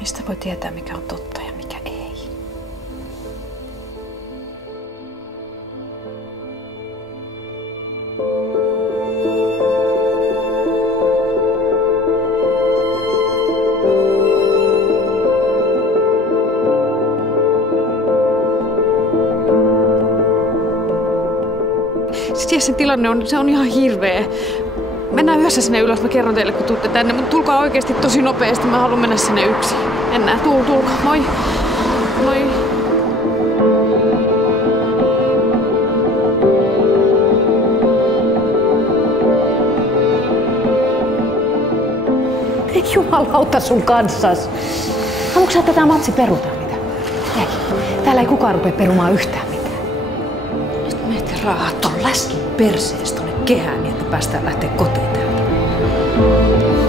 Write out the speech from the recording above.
Mistä voi tietää, mikä on totta ja mikä ei? Sen tilanne on ihan hirveä. Mennään yhdessä sinne ylös, mä kerron teille kun tuutte tänne, mutta tulkaa oikeasti tosi nopeasti, mä haluan mennä sinne yksin. Mennään, tulkaa, moi. Moi. Jumalauta sun kanssas. Haluatko sä tätä matsi peruta mitä? Ei, täällä ei kukaan rupea perumaan yhtään mitään. Nyt meitä raahat ton läskin perseestä tonne kehään niin, että päästään lähteä kotiin täältä.